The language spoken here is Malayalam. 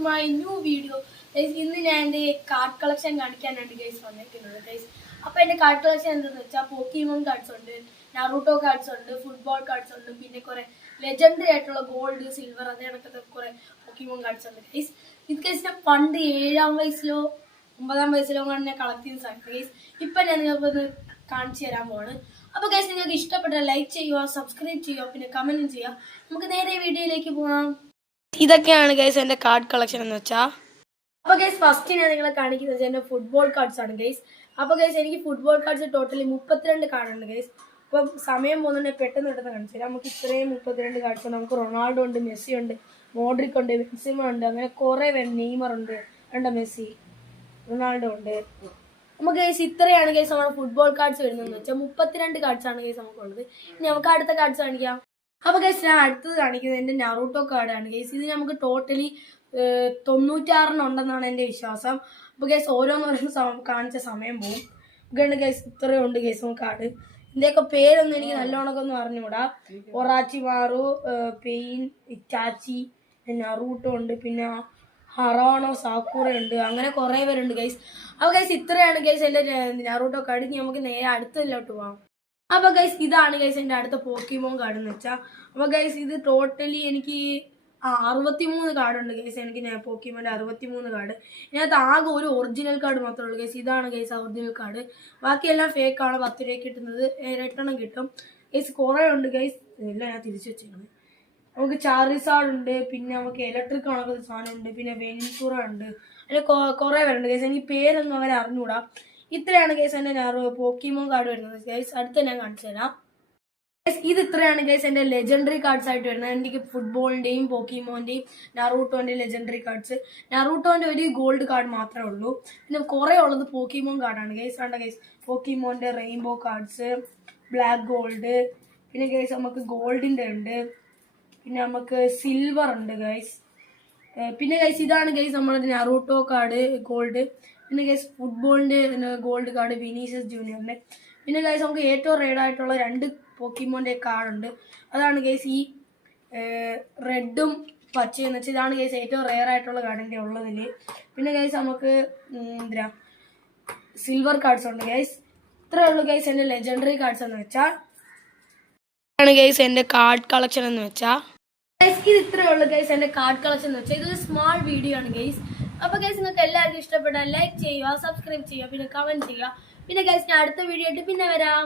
to my new video. Guys, ഇന്ന് ഞാൻ എൻ്റെ കാർഡ് കളക്ഷൻ കാണിക്കാനാണ് ഗൈസ് വന്നിരിക്കുന്നത് ഗൈസ്. അപ്പോൾ എൻ്റെ കാർഡ് കളക്ഷൻ എന്താണെന്ന് വെച്ചാൽ പോക്കിമോൺ കാർഡ്സ് ഉണ്ട്, നറൂട്ടോ കാർഡ്സ് ഉണ്ട്, ഫുട്ബോൾ കാർഡ്സ് ഉണ്ട്, പിന്നെ കുറേ ലെജൻഡറി ആയിട്ടുള്ള ഗോൾഡ്, സിൽവർ അതേ കണക്കത്തെ കുറേ പോക്കിമോൺ കാർഡ്സ് ഉണ്ട് ഗൈസ്. ഇത് ഗൈസിനെ പണ്ട് 7ാം വയസ്സിലോ 9ാം വയസ്സിലോ തന്നെ കളക്ട് ചെയ്യുന്ന സാധനം ഗൈസ്. ഇപ്പം ഞാൻ നിങ്ങൾക്കൊന്ന് കാണിച്ചു തരാൻ പോവാണ്. അപ്പോൾ ഗൈസ് നിങ്ങൾക്ക് ഇഷ്ടപ്പെട്ട ലൈക്ക് ചെയ്യുക, സബ്സ്ക്രൈബ് ചെയ്യുക, പിന്നെ കമൻറ്റും ചെയ്യുക. നമുക്ക് നേരെ വീഡിയോയിലേക്ക് പോകാം. ഇതൊക്കെയാണ് ഗൈസ് എൻ്റെ കാർഡ് കളക്ഷൻ എന്ന് വെച്ചാൽ. അപ്പോൾ ഗൈസ് ഫസ്റ്റ് ഞാൻ നിങ്ങളെ കാണിക്കുന്നത് എൻ്റെ ഫുട്ബോൾ കാർഡ്സ് ആണ് ഗൈസ്. അപ്പോൾ ഗൈസ് എനിക്ക് ഫുട്ബോൾ കാർഡ്സ് ടോട്ടലി 32 കാർഡുണ്ട് ഗൈസ്. അപ്പം സമയം പോകുന്നുണ്ടെങ്കിൽ പെട്ടെന്ന് കാണിച്ചു തരാം. നമുക്ക് ഇത്രയും 32 കാർഡ്സ് ഉണ്ട്. നമുക്ക് റൊണാൾഡോ ഉണ്ട്, മെസ്സി ഉണ്ട്, മോഡ്രിക് ഉണ്ട്, ബെൻസിമ ഉണ്ട്, അങ്ങനെ കുറേ നെയ്മർ ഉണ്ട്, മെസ്സി, റൊണാൾഡോ ഉണ്ട്. നമുക്ക് ഗൈസ് ഇത്രയാണ് ഗൈസ് നമ്മുടെ ഫുട്ബോൾ കാർഡ്സ് വരുന്നതെന്ന് വെച്ചാൽ 32 കാർഡ്സ് ആണ് ഗൈസ് നമുക്കുള്ളത്. ഇനി നമുക്ക് അടുത്ത കാർഡ്സ് കാണിക്കാം. അപ്പോൾ ഗൈസ് ഞാൻ അടുത്തത് കാണിക്കുന്നത് എൻ്റെ നറൂട്ടോ കാർഡാണ് ഗൈസ്. ഇത് നമുക്ക് ടോട്ടലി 96 ഉണ്ടെന്നാണ് എൻ്റെ വിശ്വാസം. അപ്പോൾ ഗൈസ് ഓരോന്നോരോന്ന് കാണിച്ച സമയം പോകും. ഗണ്ട് ഗൈസ് ഇത്രയും ഉണ്ട് ഗൈസ് നമുക്ക് കാർഡ്. ഇതിൻ്റെയൊക്കെ പേരൊന്നും എനിക്ക് നല്ലോണമൊന്നും അറിഞ്ഞുകൂടാ. ഒറാച്ചിമാറു, പെയിൻ, ഇറ്റാച്ചി, നറൂട്ടോ ഉണ്ട്, പിന്നെ ഹറാണോ, സാക്കൂറ ഉണ്ട്, അങ്ങനെ കുറേ പേരുണ്ട് ഗൈസ്. അപ്പോൾ ഗൈസ് ഇത്രയാണ് ഗൈസ് എൻ്റെ നറൂട്ടോ കാർഡ്. ഇനി നമുക്ക് നേരെ അടുത്തതിലോട്ട് പോകാം. അപ്പോൾ ഗൈസ് ഇതാണ് ഗൈസ് എൻ്റെ അടുത്ത പോക്കിമോൺ കാർഡ് എന്ന് വെച്ചാൽ. അപ്പോൾ ഗൈസ് ഇത് ടോട്ടലി എനിക്ക് 63 കാർഡുണ്ട് ഗൈസ്. എനിക്ക് ഞാൻ പോക്കിമോൻ്റെ 63 കാർഡ്. ഇതിനകത്ത് ആകെ ഒരു ഒറിജിനൽ കാർഡ് മാത്രമേ ഉള്ളൂ ഗൈസ്. ഇതാണ് ഗൈസ് ഒറിജിനൽ കാർഡ്. ബാക്കിയെല്ലാം ഫേക്കാണ്. 10 രൂപ കിട്ടുന്നത് 8 കിട്ടും ഗൈസ്. കുറേ ഉണ്ട് ഗൈസ്. എല്ലാം ഞാൻ തിരിച്ചു വെച്ചേക്കുന്നത്. നമുക്ക് ചാറിസാഡ് ഉണ്ട്, പിന്നെ നമുക്ക് ഇലക്ട്രിക് കണക്കുന്ന സാധനം ഉണ്ട്, പിന്നെ വെൻസൂറ ഉണ്ട്, അങ്ങനെ കുറേ പേരുണ്ട് ഗൈസ്. എനിക്ക് പേരൊന്നും അവരെ അറിഞ്ഞുകൂടാ. ഇത്രയാണ് ഗൈസ് എൻ്റെ പോക്കിമോൺ കാർഡ് വരുന്നത് ഗൈസ്. അടുത്ത ഞാൻ കാണിച്ചു തരാം. ഇത് ഇത്രയാണ് ഗൈസ് എൻ്റെ ലെജൻഡറി കാർഡ്സ് ആയിട്ട് വരുന്നത്. എനിക്ക് ഫുട്ബോളിൻ്റെയും പോക്കിമോൻ്റെയും നറൂട്ടോൻ്റെയും ലെജൻഡറി കാർഡ്സ്. നറൂട്ടോൻ്റെ ഒരു ഗോൾഡ് കാർഡ് മാത്രമേ ഉള്ളൂ. പിന്നെ കുറേ ഉള്ളത് പോക്കിമോൺ കാർഡാണ് ഗൈസ്. കണ്ട ഗൈസ് പോക്കിമോൻ്റെ റെയിൻബോ കാർഡ്സ്, ബ്ലാക്ക് ഗോൾഡ്, പിന്നെ ഗൈസ് നമുക്ക് ഗോൾഡിൻ്റെ ഉണ്ട്, പിന്നെ നമുക്ക് സിൽവർ ഉണ്ട് ഗൈസ്. പിന്നെ ഗൈസ് ഇതാണ് ഗൈസ് നമ്മുടെ നറൂട്ടോ കാർഡ് ഗോൾഡ്. പിന്നെ ഗൈസ് ഫുട്ബോളിൻ്റെ ഗോൾഡ് കാർഡ് വിനീഷ്യസ് ജൂനിയറിൻ്റെ. പിന്നെ ഗൈസ് നമുക്ക് ഏറ്റവും റെയറായിട്ടുള്ള 2 പോക്കിമോൻ്റെ കാർഡുണ്ട്. അതാണ് ഗൈസ് ഈ റെഡും പച്ചയെന്ന് വെച്ചാൽ. ഇതാണ് ഗൈസ് ഏറ്റവും റെയറായിട്ടുള്ള കാർഡിൻ്റെ ഉള്ളതിൽ. പിന്നെ ഗൈസ് നമുക്ക് സിൽവർ കാർഡ്സ് ഉണ്ട് ഗൈസ്. ഇത്രയേ ഉള്ളൂ ഗൈസ് എൻ്റെ ലെജൻഡറി കാർഡ്സ് എന്ന് വെച്ചാൽ. ഇതാണ് ഗൈസ് എൻ്റെ കാർഡ് കളക്ഷൻ എന്ന് വെച്ചാൽ. ഗൈസ് ഇത് ഇത്രയേ ഉള്ളൂ ഗൈസ് എൻ്റെ കാർഡ് കളക്ഷൻ എന്ന് വെച്ചാൽ. ഇതൊരു സ്മാൾ വീഡിയോ ആണ് ഗൈസ്. അപ്പോൾ ഗൈസ് നിങ്ങൾക്ക് എല്ലാവർക്കും ഇഷ്ടപ്പെട്ടാൽ ലൈക്ക് ചെയ്യുക, സബ്സ്ക്രൈബ് ചെയ്യുക, പിന്നെ കമൻറ്റ് ചെയ്യുക. പിന്നെ ഗൈസ് ഞാൻ അടുത്ത വീഡിയോ ആയിട്ട് പിന്നെ വരാം.